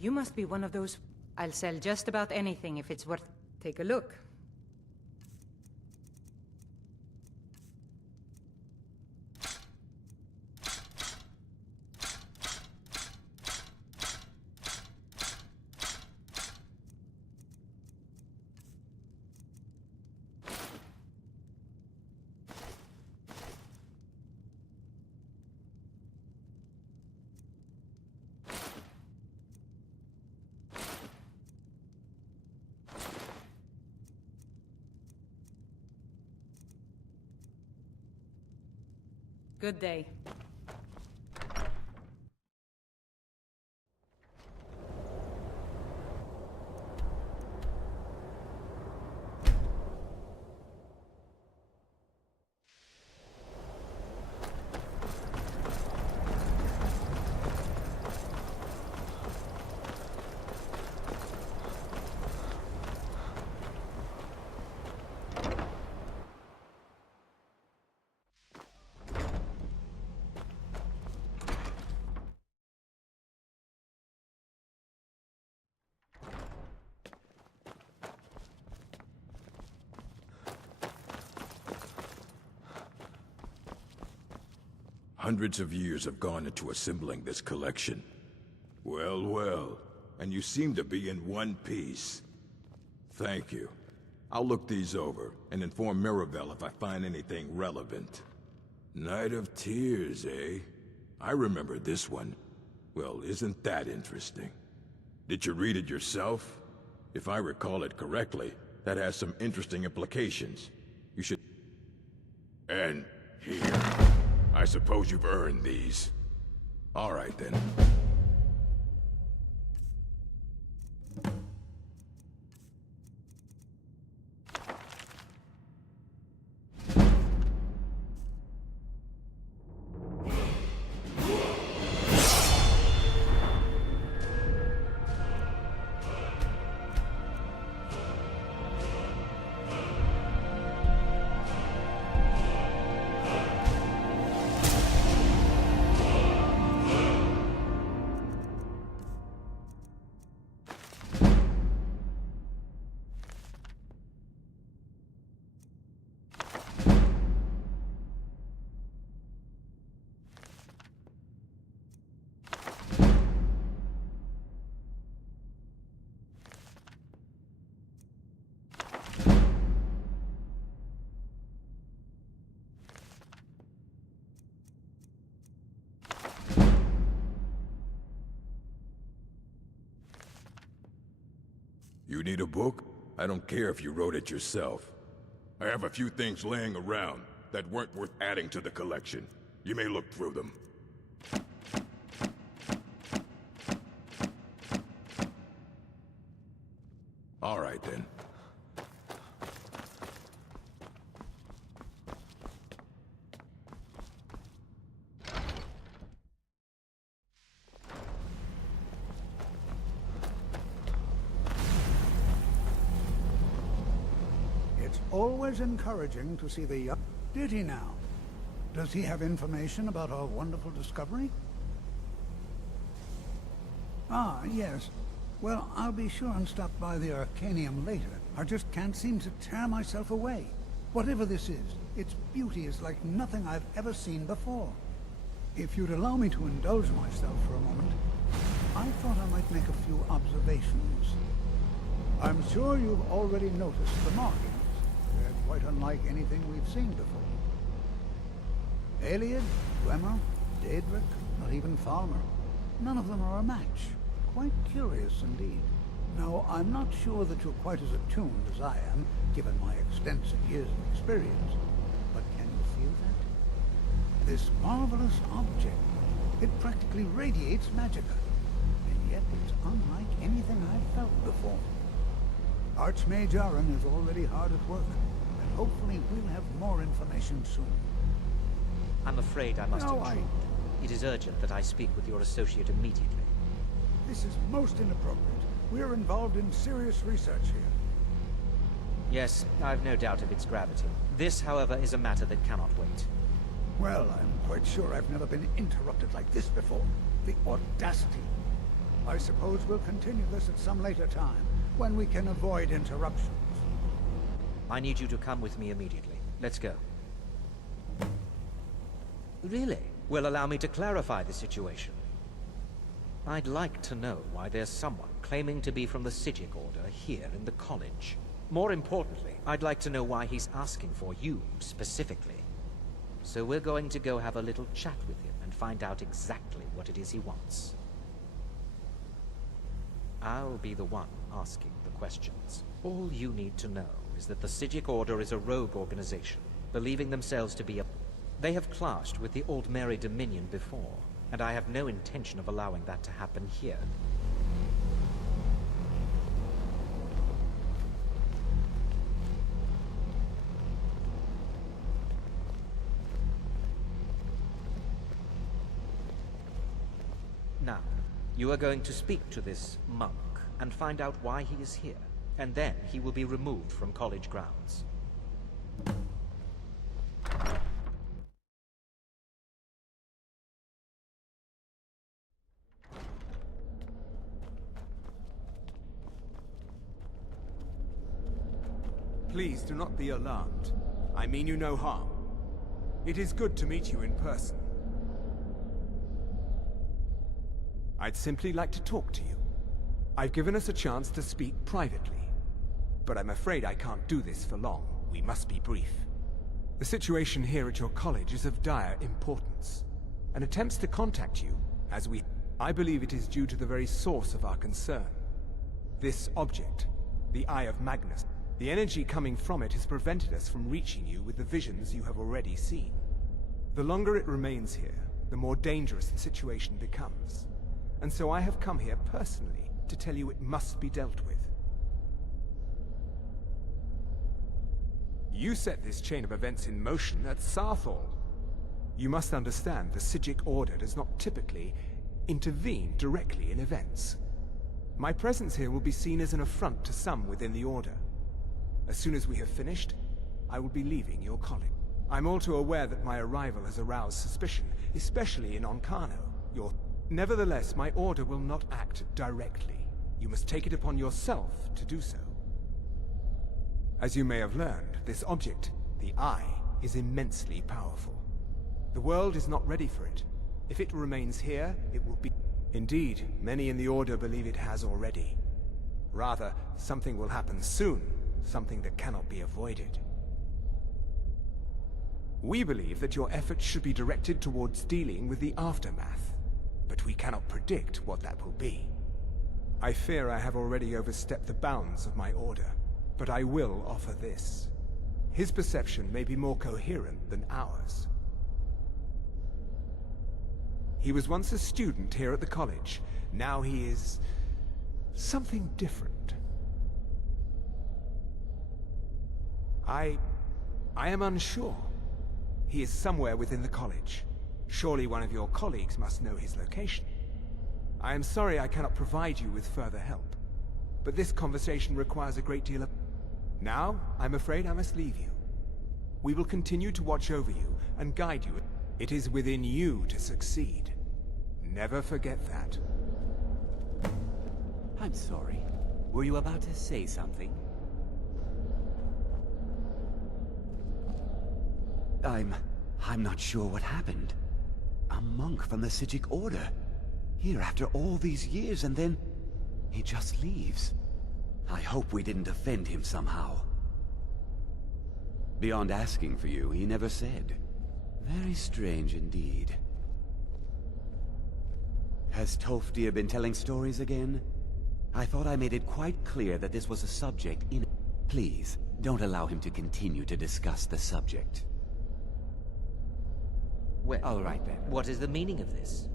You must be one of those... I'll sell just about anything if it's worth... Take a look. Good day. Hundreds of years have gone into assembling this collection. Well, well, and you seem to be in one piece. Thank you. I'll look these over and inform Mirabelle if I find anything relevant. Night of Tears, eh? I remember this one. Well, isn't that interesting? Did you read it yourself? If I recall it correctly, that has some interesting implications. You should... And here. I suppose you've earned these. All right, then. You need a book? I don't care if you wrote it yourself. I have a few things laying around that weren't worth adding to the collection. You may look through them. All right, then. It's always encouraging to see the young... Did he now? Does he have information about our wonderful discovery? Ah, yes. Well, I'll be sure and stop by the Arcanium later. I just can't seem to tear myself away. Whatever this is, its beauty is like nothing I've ever seen before. If you'd allow me to indulge myself for a moment, I thought I might make a few observations. I'm sure you've already noticed the markings. They're quite unlike anything we've seen before. Aliad, Dwemer, Daedric, not even Falmer. None of them are a match. Quite curious indeed. Now, I'm not sure that you're quite as attuned as I am, given my extensive years of experience. But can you feel that? This marvelous object, it practically radiates magicka. And yet it's unlike anything I've felt before. Archmage Aaron is already hard at work, and hopefully we'll have more information soon. I'm afraid I must intrude. It is urgent that I speak with your associate immediately. This is most inappropriate. We're involved in serious research here. Yes, I've no doubt of its gravity. This, however, is a matter that cannot wait. Well, I'm quite sure I've never been interrupted like this before. The audacity. I suppose we'll continue this at some later time, when we can avoid interruptions. I need you to come with me immediately. Let's go. Really? Well, allow me to clarify the situation. I'd like to know why there's someone claiming to be from the Psijic Order here in the college. More importantly, I'd like to know why he's asking for you, specifically. So we're going to go have a little chat with him and find out exactly what it is he wants. I'll be the one asking the questions. All you need to know is that the Psijic Order is a rogue organization, believing themselves to be a... They have clashed with the Old Mary Dominion before, and I have no intention of allowing that to happen here. Now, you are going to speak to this monk and find out why he is here, and then he will be removed from college grounds. Please do not be alarmed. I mean you no harm. It is good to meet you in person. I'd simply like to talk to you. I've given us a chance to speak privately, but I'm afraid I can't do this for long. We must be brief. The situation here at your college is of dire importance, and attempts to contact you, I believe it is due to the very source of our concern. This object, the Eye of Magnus. The energy coming from it has prevented us from reaching you with the visions you have already seen. The longer it remains here, the more dangerous the situation becomes. And so I have come here personally to tell you it must be dealt with. You set this chain of events in motion at Sarthal. You must understand the Psijic Order does not typically intervene directly in events. My presence here will be seen as an affront to some within the Order. As soon as we have finished, I will be leaving your college. I'm all too aware that my arrival has aroused suspicion, especially in Oncano. Nevertheless, my order will not act directly. You must take it upon yourself to do so. As you may have learned, this object, the Eye, is immensely powerful. The world is not ready for it. If it remains here, it will be... Indeed, many in the Order believe it has already. Rather, something will happen soon. Something that cannot be avoided. We believe that your efforts should be directed towards dealing with the aftermath, but we cannot predict what that will be. I fear I have already overstepped the bounds of my order, but I will offer this. His perception may be more coherent than ours. He was once a student here at the college. Now he is... something different. I am unsure. He is somewhere within the college. Surely one of your colleagues must know his location. I am sorry I cannot provide you with further help, but this conversation requires a great deal of... Now, I'm afraid I must leave you. We will continue to watch over you and guide you. It is within you to succeed. Never forget that. I'm sorry. Were you about to say something? I'm not sure what happened. A monk from the Psijic Order. Here after all these years, and then... he just leaves. I hope we didn't offend him somehow. Beyond asking for you, he never said. Very strange indeed. Has Toftia been telling stories again? I thought I made it quite clear that this was a subject in... Please, don't allow him to continue to discuss the subject. Well, all right then. What is the meaning of this?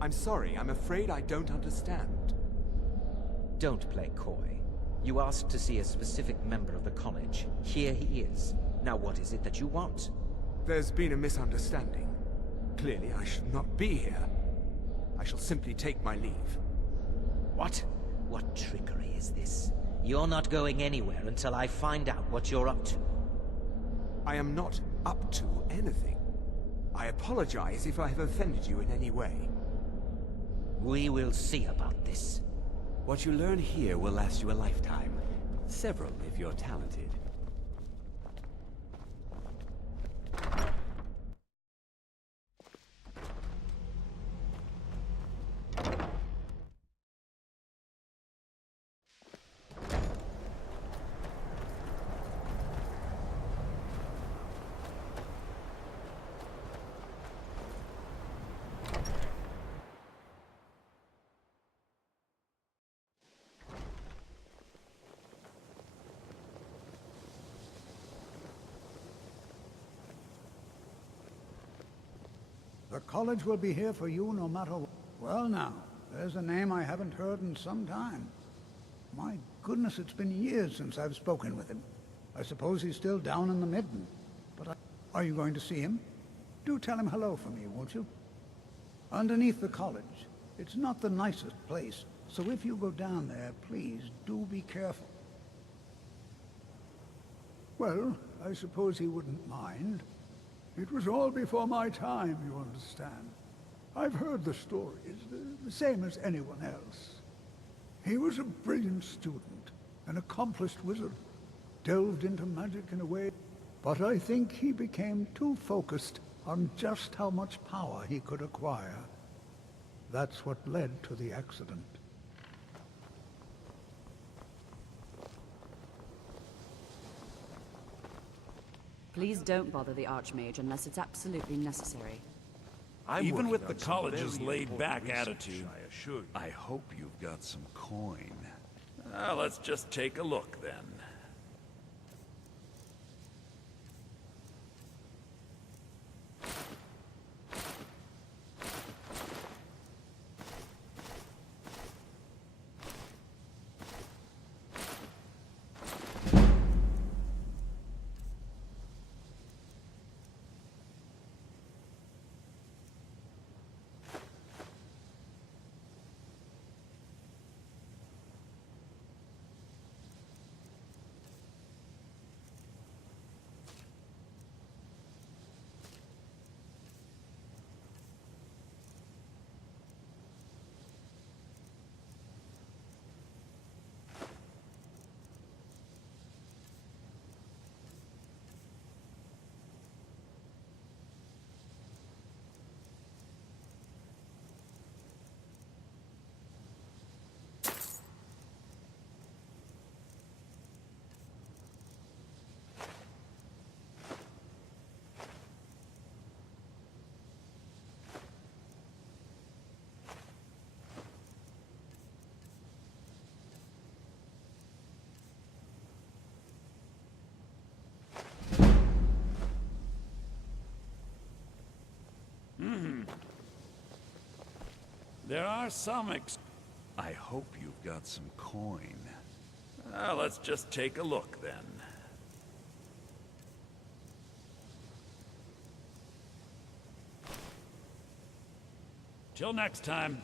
I'm sorry, I'm afraid I don't understand. Don't play coy. You asked to see a specific member of the college. Here he is. Now what is it that you want? There's been a misunderstanding. Clearly I should not be here. I shall simply take my leave. What? What trickery is this? You're not going anywhere until I find out what you're up to. I am not up to anything. I apologize if I have offended you in any way. We will see about this. What you learn here will last you a lifetime. Several, if you're talented. The college will be here for you no matter what. Well now, there's a name I haven't heard in some time. My goodness, it's been years since I've spoken with him. I suppose he's still down in the Midden. But are you going to see him? Do tell him hello for me, won't you? Underneath the college. It's not the nicest place, so if you go down there, please do be careful. Well, I suppose he wouldn't mind. It was all before my time, you understand. I've heard the stories, the same as anyone else. He was a brilliant student, an accomplished wizard, delved into magic in a way, but I think he became too focused on just how much power he could acquire. That's what led to the accident. Please don't bother the Archmage unless it's absolutely necessary. Even with the college's laid-back attitude, I hope you've got some coin. Let's just take a look, then. There are some I hope you've got some coin. Let's just take a look, then. Till next time.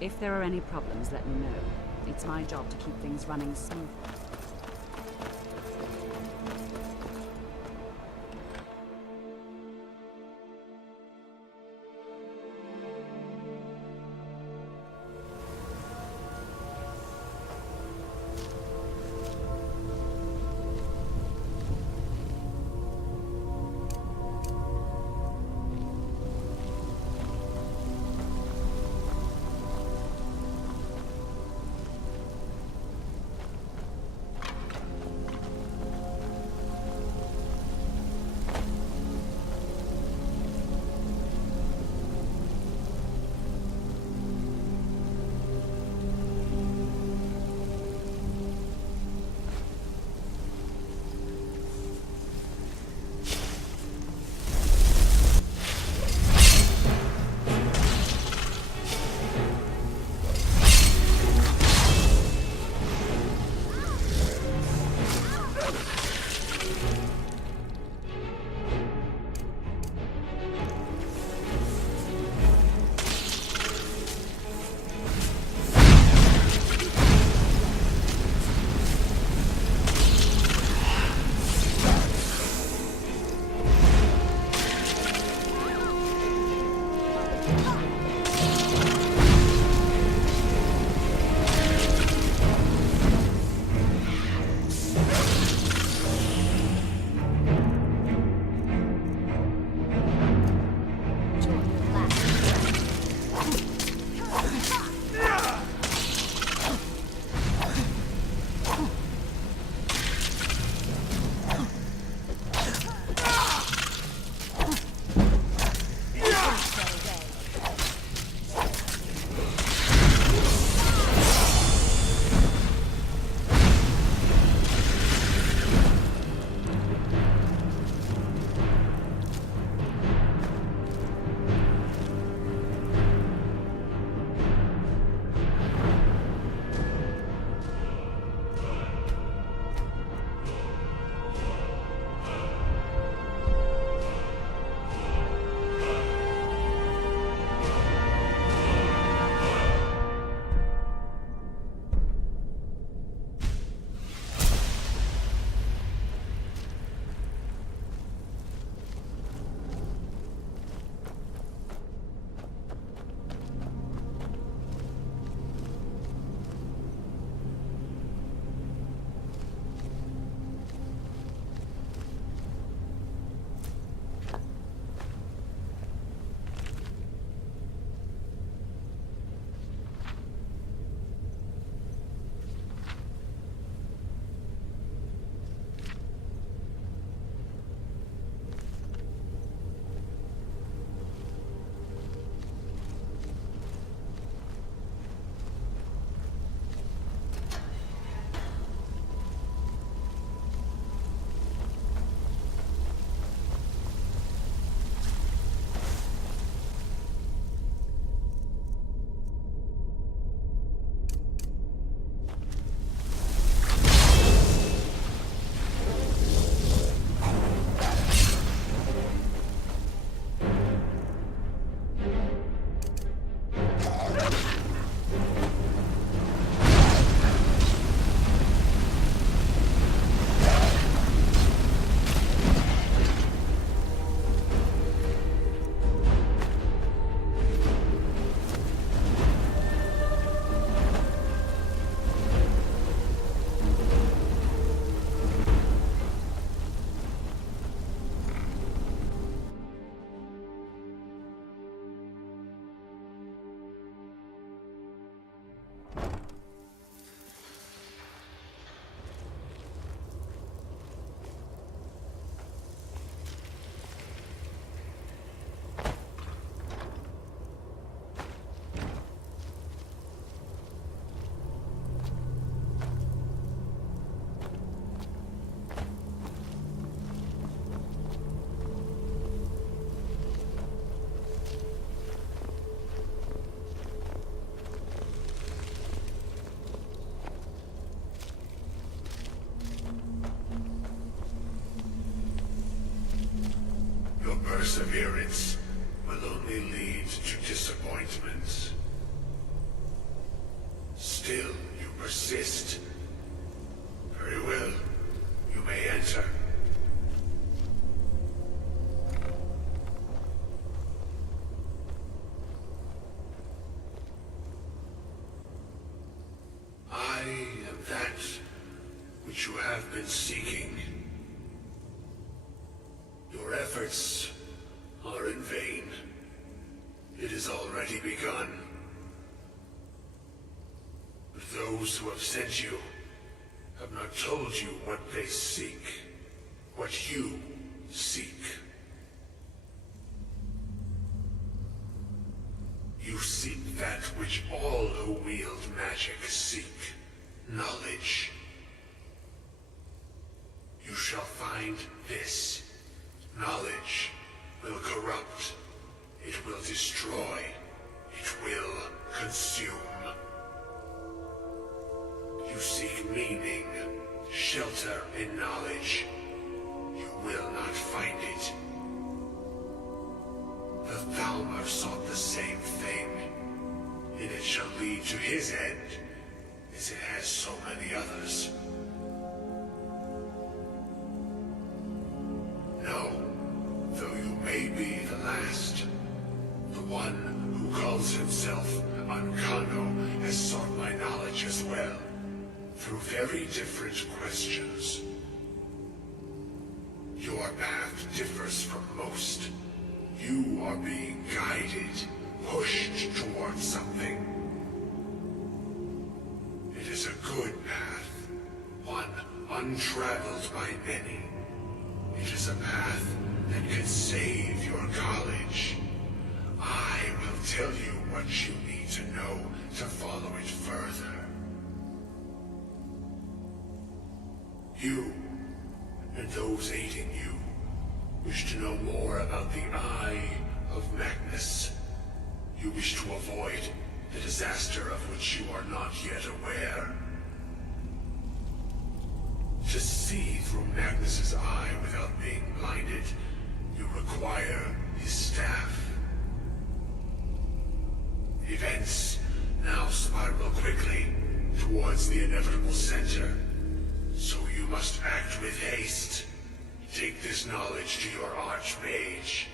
If there are any problems, let me know. It's my job to keep things running smoothly. perseverance will only lead to disappointment. Still, you persist. Very well. You may enter. I am that which you have been seeking. Your efforts are in vain. It has already begun. But those who have sent you have not told you what they seek, what you seek. You seek that which all who wield magic seek, knowledge. You shall find this. Knowledge will corrupt. It will destroy. It will consume. You seek meaning, shelter in knowledge. You will not find it. The Thalmor sought the same thing, and it shall lead to his end, as it has so many others. No, though you may be the last, the one who calls himself Ancano has sought my knowledge as well, through very different questions. Your path differs from most. You are being guided, pushed towards something. It is a good path, one untraveled by many. It is a path that can save your college. I will tell you what you need to know to follow it further. You, and those aiding you, wish to know more about the Eye of Magnus. You wish to avoid the disaster of which you are not yet aware. To see through Magnus's eye without being blinded, you require his staff. Events now spiral quickly towards the inevitable center, so you must act with haste. Take this knowledge to your archmage.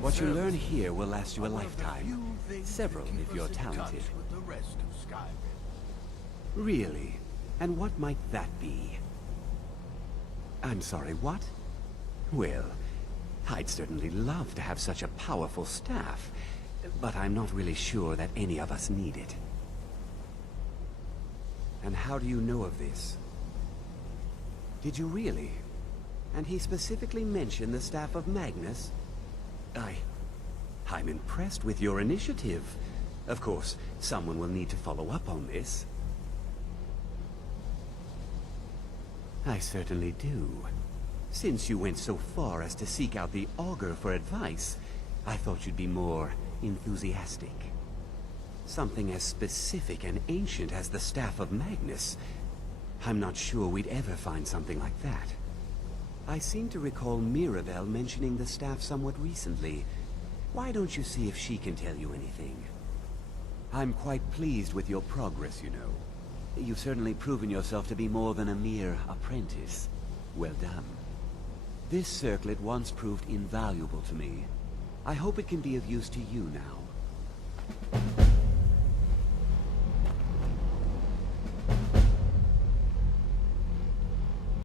What you learn here will last you a lifetime. Several, if you're talented. With the rest of Skyrim. Really? And what might that be? I'm sorry, what? Well, I'd certainly love to have such a powerful staff, but I'm not really sure that any of us need it. And how do you know of this? Did you really? And he specifically mentioned the staff of Magnus? I'm impressed with your initiative. Of course, someone will need to follow up on this. I certainly do. Since you went so far as to seek out the Augur for advice, I thought you'd be more enthusiastic. Something as specific and ancient as the Staff of Magnus. I'm not sure we'd ever find something like that. I seem to recall Mirabelle mentioning the staff somewhat recently. Why don't you see if she can tell you anything? I'm quite pleased with your progress, you know. You've certainly proven yourself to be more than a mere apprentice. Well done. This circlet once proved invaluable to me. I hope it can be of use to you now.